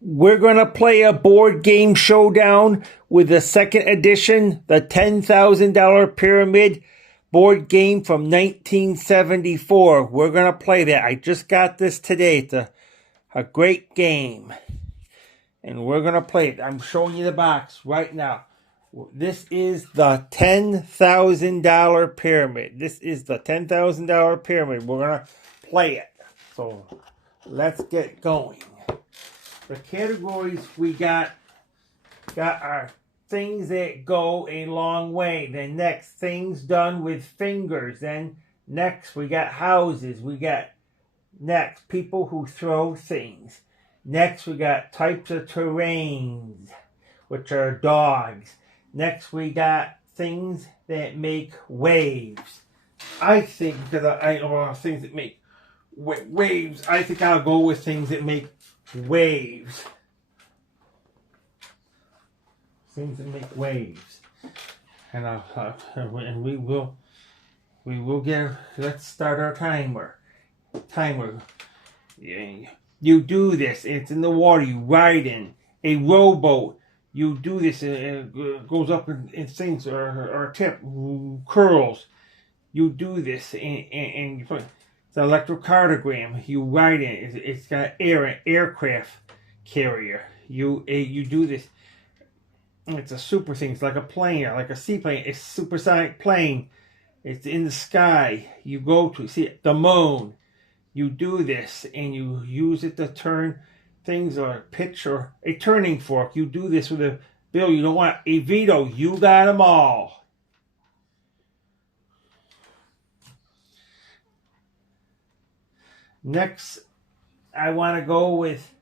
We're going to play a board game showdown with the second edition, the $10,000 Pyramid board game from 1974. We're going to play that. I just got this today. It's a great game. And we're going to play it. I'm showing you the box right now. This is the $10,000 Pyramid. This is the $10,000 Pyramid. We're going to play it. So let's get going. The categories we got are things that go a long way. Then next, things done with fingers. Then next, we got houses. We got next, people who throw things. Next, we got types of terrains, which are dogs. Next, we got things that make waves. I think, because I know things that make waves, I think I'll go with things that make waves. Things that make waves. And we will get, let's start our timer. You do this, it's in the water, you ride in a rowboat. You do this, and it goes up and sings, or tip, curls. You do this, and you put, it's an electrocardiogram. You ride in it. It's got aircraft carrier. You do this. It's a super thing. It's like a plane, like a seaplane. It's a supersonic plane. It's in the sky. You go to see it, the moon. You do this, and you use it to turn things, or pitch, or a turning fork. You do this with a bill. You don't want a veto. You got them all. Next, I want to go with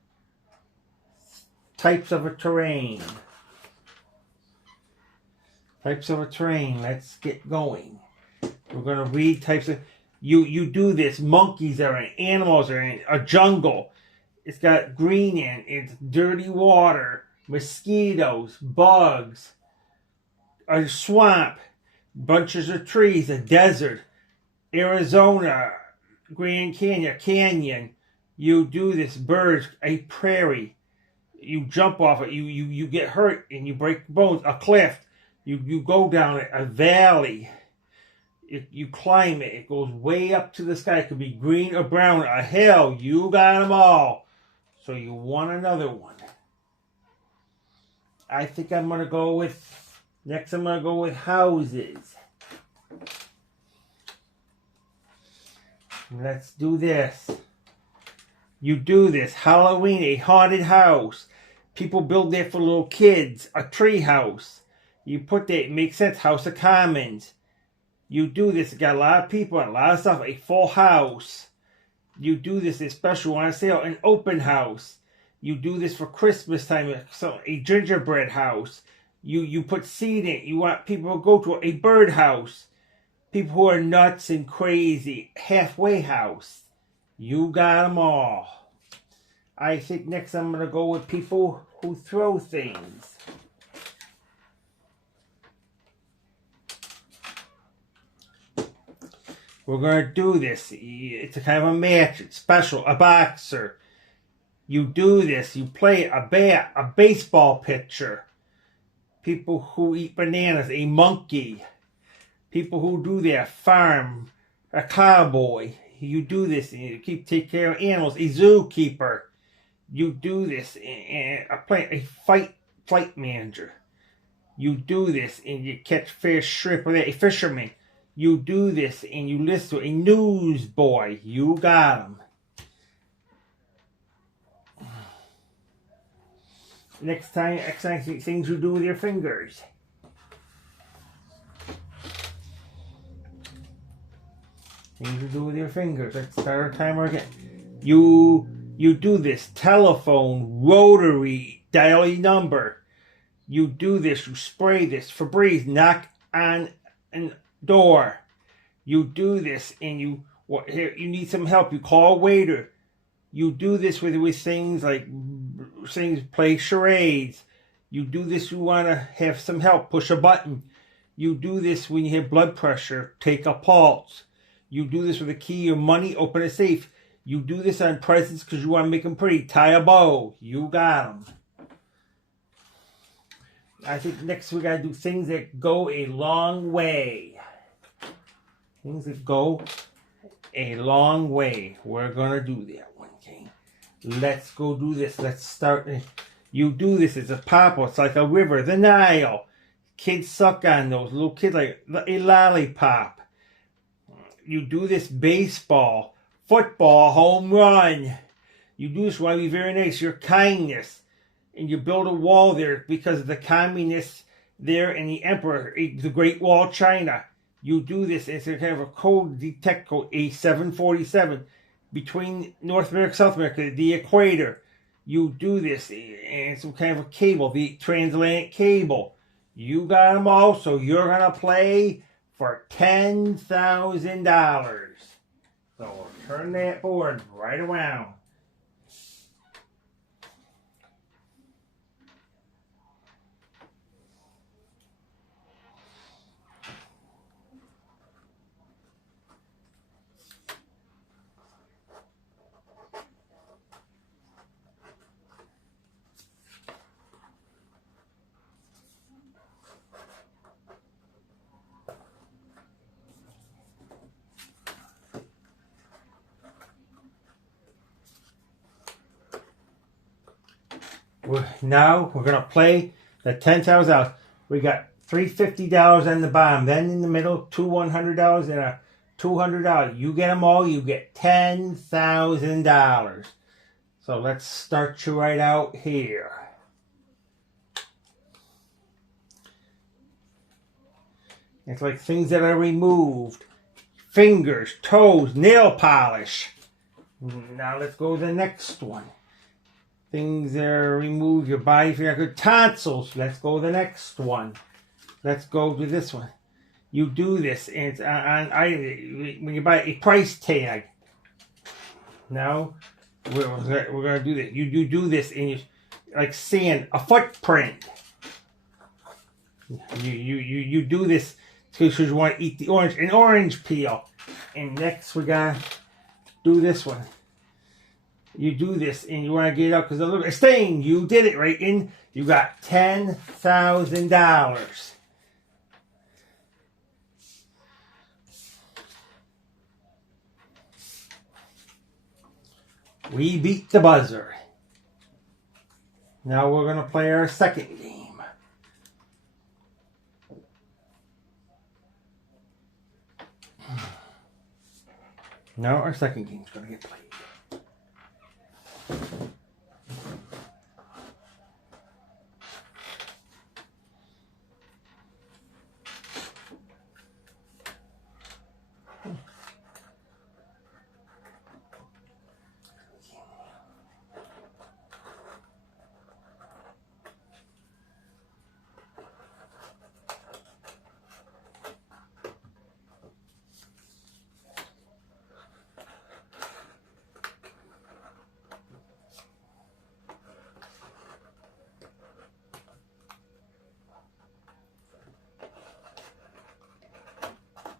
types of a terrain. Types of a terrain. Let's get going. We're going to read types of... You do this. Monkeys are in, animals are in a jungle. It's got green in, it's dirty water, mosquitoes, bugs, a swamp, bunches of trees, a desert, Arizona, Grand Canyon. You do this, birds, a prairie. You jump off it, you get hurt and you break bones, a cliff. You go down it, a valley. You climb it, it goes way up to the sky. It could be green or brown, a hill. You got them all. So you want another one. I think I'm going to go with, next I'm going to go with houses. Let's do this. You do this. Halloween, a haunted house. People build that for little kids. A tree house. You put that, it makes sense. House of Commons. You do this. It got a lot of people and a lot of stuff. A full house. You do this, a special on sale, an open house. You do this for Christmas time, so a gingerbread house. You put seed in it. You want people to go to a bird house. People who are nuts and crazy, halfway house. You got them all. I think next I'm going to go with people who throw things. We're going to do this. It's a kind of a match. It's special. A boxer. You do this. You play a bat. A baseball pitcher. People who eat bananas. A monkey. People who do their farm. A cowboy. You do this. And you take care of animals. A zookeeper. You do this. And a flight manager. You do this and you catch fish, shrimp, or that. A fisherman. You do this and you listen to a newsboy. You got him. Next time, things you do with your fingers. Things you do with your fingers. Let's start our timer again. You do this. Telephone, rotary, dial a number. You do this. You spray this. Febreze, knock on an door. You do this and you need some help. You call a waiter. You do this with things like play charades. You do this, you want to have some help, push a button. You do this when you have blood pressure, take a pulse. You do this with a key or money, open a safe. You do this on presents because you want to make them pretty. Tie a bow. You got them. I think next we got to do things that go a long way. Things that go a long way. We're going to do that one, okay? Let's go do this. Let's start. You do this. It's a pop. It's like a river. The Nile. Kids suck on those. Little kids like a lollipop. You do this baseball. Football. Home run. You do this. Want to be very nice. Your kindness. And you build a wall there because of the communists there and the emperor. The Great Wall of China. You do this. It's a kind of a code, detect code, A747. Between North America, South America, the equator. You do this, and some kind of a cable, the transatlantic cable. You got them all, so you're going to play for $10,000. So we'll turn that board right around. Now we're going to play the $10,000. We got $350 on the bottom. Then in the middle, two $100 and a $200. You get them all, you get $10,000. So let's start you right out here. It's like things that are removed. Fingers, toes, nail polish. Now let's go to the next one. Things that are removed, your body, if you got good tonsils. Let's go to the next one. Let's go to this one. You do this, and it's when you buy a price tag. Now, we're going to do this. You do this, and you, like sand, a footprint. You do this because you want to eat the orange, an orange peel. And next we got to do this one. You do this and you want to get it out because look at stain. You did it right in. You got $10,000. We beat the buzzer. Now we're going to play our second game. Now our second game is going to get played.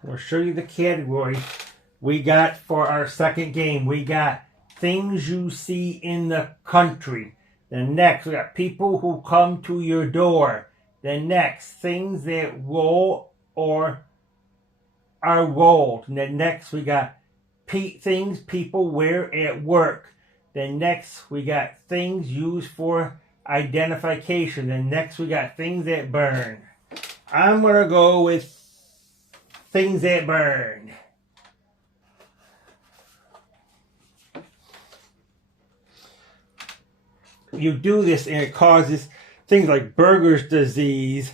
We'll show you the category we got for our second game. We got things you see in the country. The next, we got people who come to your door. The next, things that roll or are rolled. And the next, we got things people wear at work. The next, we got things used for identification. The next, we got things that burn. I'm going to go with things that burn. You do this and it causes things like Buerger's disease,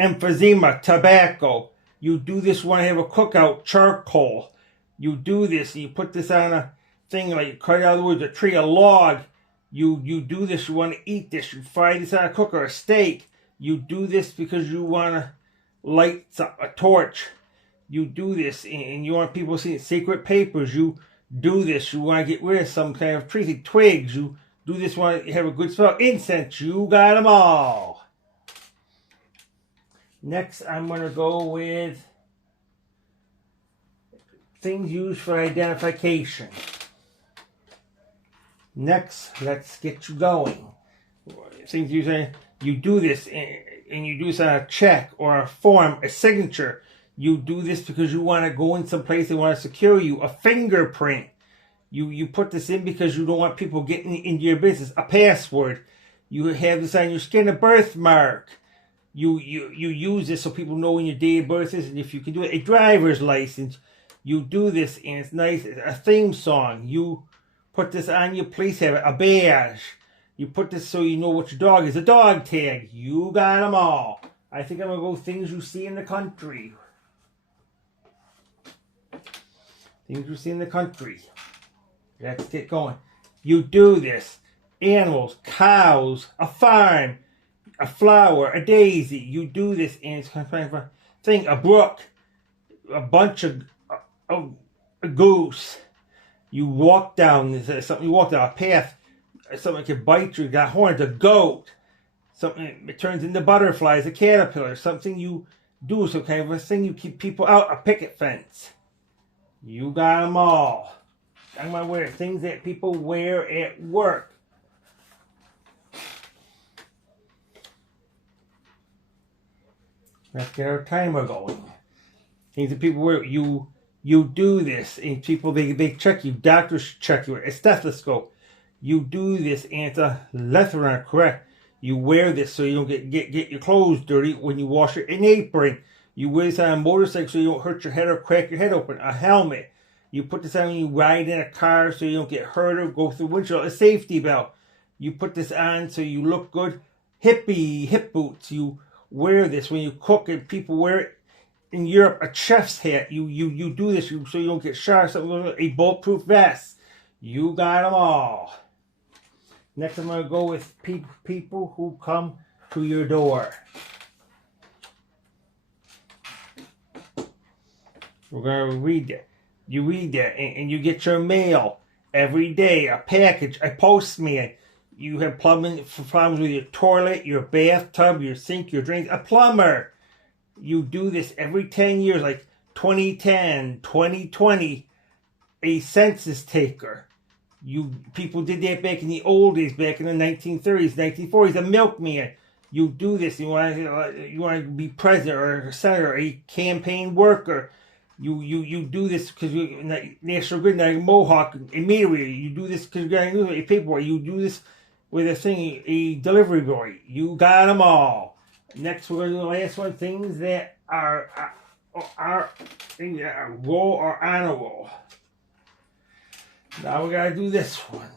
emphysema, tobacco. You do this when I have a cookout, charcoal. You do this and you put this on a thing like you cut out of the woods, a tree, a log. You do this, you want to eat this. You fry this on a cooker, a steak. You do this because you want to light a torch. You do this and you want people to see secret papers. You do this. You want to get rid of some kind of tree, twigs. You do this when you have a good smell. Incense. You got them all. Next, I'm going to go with things used for identification. Next, let's get you going. Things you say, you do this, and you do this on a check or a form, a signature. You do this because you want to go in some place they want to secure you. A fingerprint. You put this in because you don't want people getting into your business. A password. You have this on your skin. A birthmark. You use this so people know when your day of birth is, and if you can do it. A driver's license. You do this, and it's nice. A theme song. You put this on your police habit. A badge. You put this so you know what your dog is. A dog tag. You got them all. I think I'm going to go things you see in the country. Things you see in the country. Let's get going. You do this. Animals, cows, a farm, a flower, a daisy. You do this, and it's kind of a thing. A brook, a bunch of a goose. You walk down something. You walk down a path. Something can bite you. Got horns. A goat. Something it turns into butterflies. A caterpillar. Something you do. Some kind of a thing you keep people out. A picket fence. You got them all. I'm going to wear things that people wear at work. Let's get our timer going. Things that people wear. You do this, and people they check you. Doctors check you. A stethoscope. You do this, and it's a Lutheran, correct? You wear this so you don't get your clothes dirty when you wash it. An apron. You wear this on a motorcycle so you don't hurt your head or crack your head open. A helmet. You put this on when you ride in a car so you don't get hurt or go through windshield. A safety belt. You put this on so you look good. Hip boots. You wear this when you cook, and people wear it. In Europe, a chef's hat. You do this so you don't get shot. A bulletproof vest. You got them all. Next, I'm going to go with people who come to your door. We're going to read that. You read that, and you get your mail every day. A package, a postman. You have problems with your toilet, your bathtub, your sink, your drains. A plumber. You do this every 10 years, like 2010, 2020. A census taker. People did that back in the old days, back in the 1930s, 1940s. A milkman. You do this. You want to be president or a senator, a campaign worker. You do this because you National Grid, like Mohawk, immediately. You do this because you're getting a paperwork. You do this with a delivery boy. You got them all. Next, we're going to do the last one. Things that are roll or honor roll. Now we got to do this one.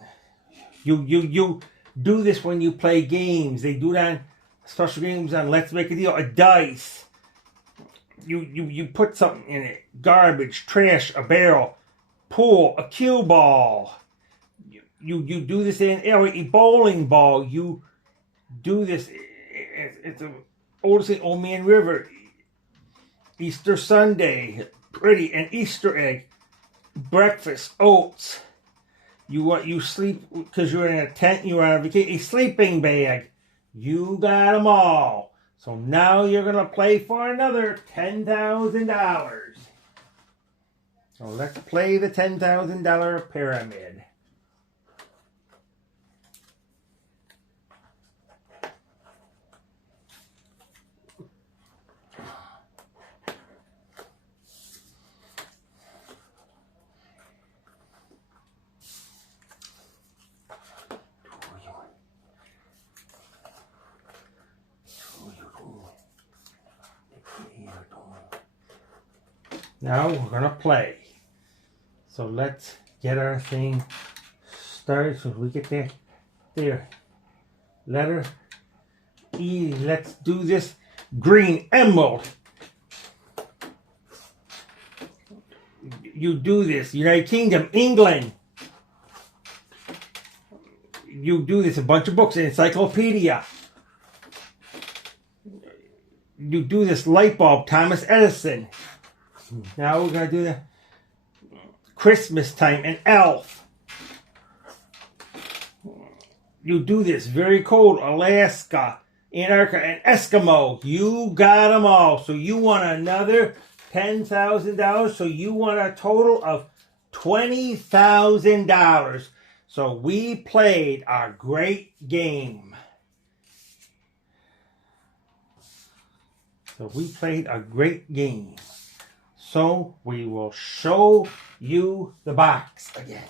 You do this when you play games. They do that on special games on Let's Make a Deal. A dice. You put something in it. Garbage, trash, a barrel, pool, a cue ball. You do this in a bowling ball. You do this. It's the oldest thing, Old Man River. Easter Sunday, pretty, an Easter egg. Breakfast, oats. You sleep because you're in a tent. You're on a vacation. A sleeping bag. You got them all. So now you're going to play for another $10,000. So let's play the $10,000 pyramid. Now we're going to play. So let's get our thing started. So we get that there. Letter E. Let's do this. Green, emerald. You do this. United Kingdom, England. You do this. A bunch of books. An encyclopedia. You do this. Light bulb, Thomas Edison. Now we're going to do the Christmas time, an elf. You do this, very cold, Alaska, Antarctica, an Eskimo. You got them all. So you want another $10,000. So you want a total of $20,000. So we played a great game. So we will show you the box again.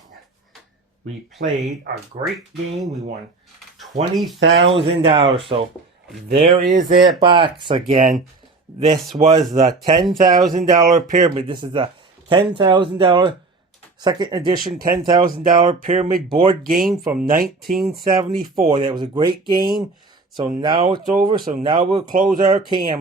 We played a great game. We won $20,000. So there is that box again. This was the $10,000 pyramid. This is the $10,000 second edition $10,000 pyramid board game from 1974. That was a great game. So now it's over. So now we'll close our cam.